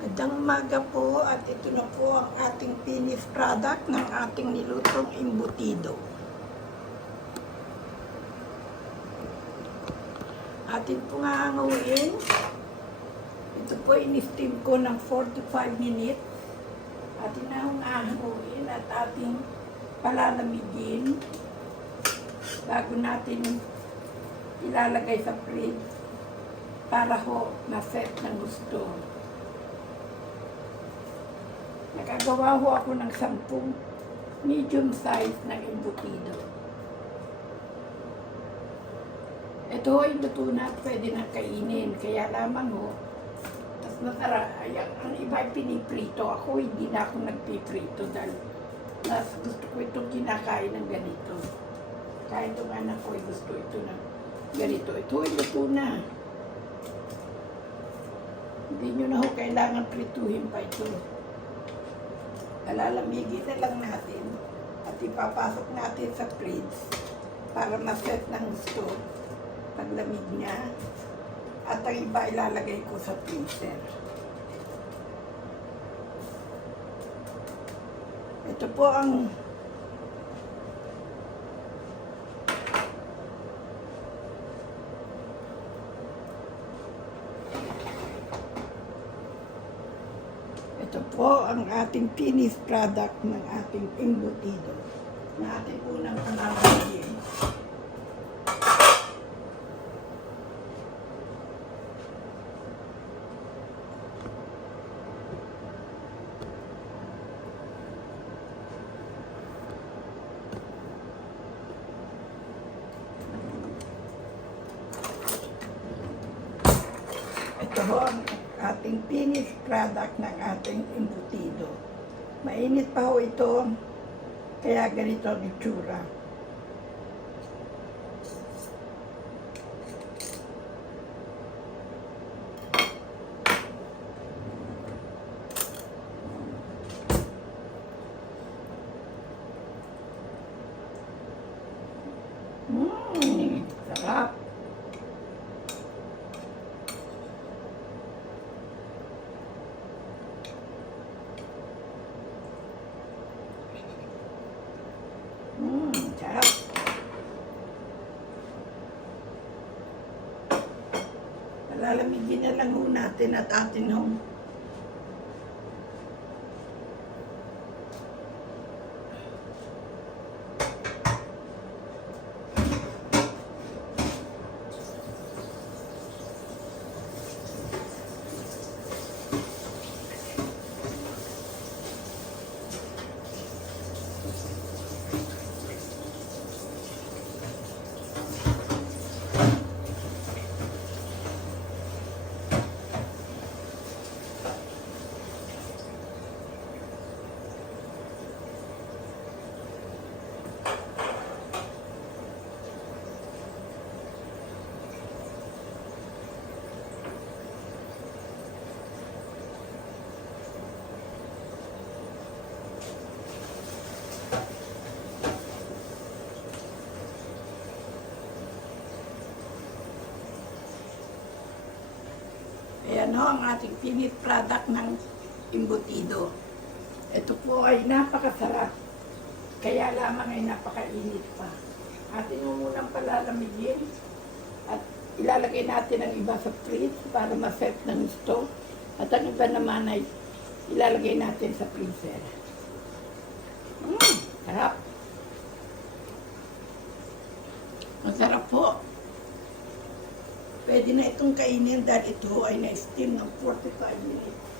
Magandang umaga po at ito na po ang ating finished product ng ating nilutong imbutido. Atin po nga hanguin. Ito po in-steam ko ng 45 minutes. Atin na hong ahanguin at ating palalamigin bago natin ilalagay sa fridge para ho ma-set ng gusto. Nakagawa ho ako ng sampung medium size ng embutido. Ito ay luto na at pwede na kainin. Kaya lamang ho, tas masarap. Ay, ang- ang iba ay piniprito. Ako hindi na ako nagpiprito dahil mas gusto ko itong kinakain ng ganito. Kahit itong anak ko ay gusto ito na ganito. Ito ay luto na. Hindi nyo na ho kailangan prituhin pa ito. Alalamigin na lang natin at ipapasok natin sa fridge para ma-set ng gusto paglamig niya at ang iba ilalagay ko sa freezer. Ito po ang Ito po ang ating finished product ng ating embutido na ating unang palalagyan. Ito ho ang ating finished product ng ating embutido. Mainit pa ho ito, kaya ganito ang itsura. Mmm, sarap. Mmm, sarap. Palalamigin na lang ho natin at atin hong Ayan ho ang ating finished product ng imbutido. Ito po ay napakasarap. Kaya lamang ay napakainit pa. Atin mo munang palalamigin at ilalagay natin ang iba sa fridge para ma-set ng gusto. At ang iba naman ay ilalagay natin sa freezer. Mm, sarap. Masarap po. Pwede na itong kainin dahil ito ay na-steam ng 45 minutes.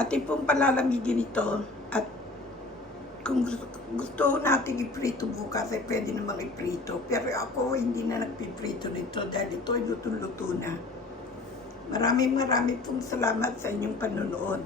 Atin pong palalamigin ito at kung gusto, gusto natin iprito bukas ay pwede namang iprito. Pero ako hindi na nagpiprito nito dahil ito ay lutong-luto na. Maraming maraming pong salamat sa inyong panonood.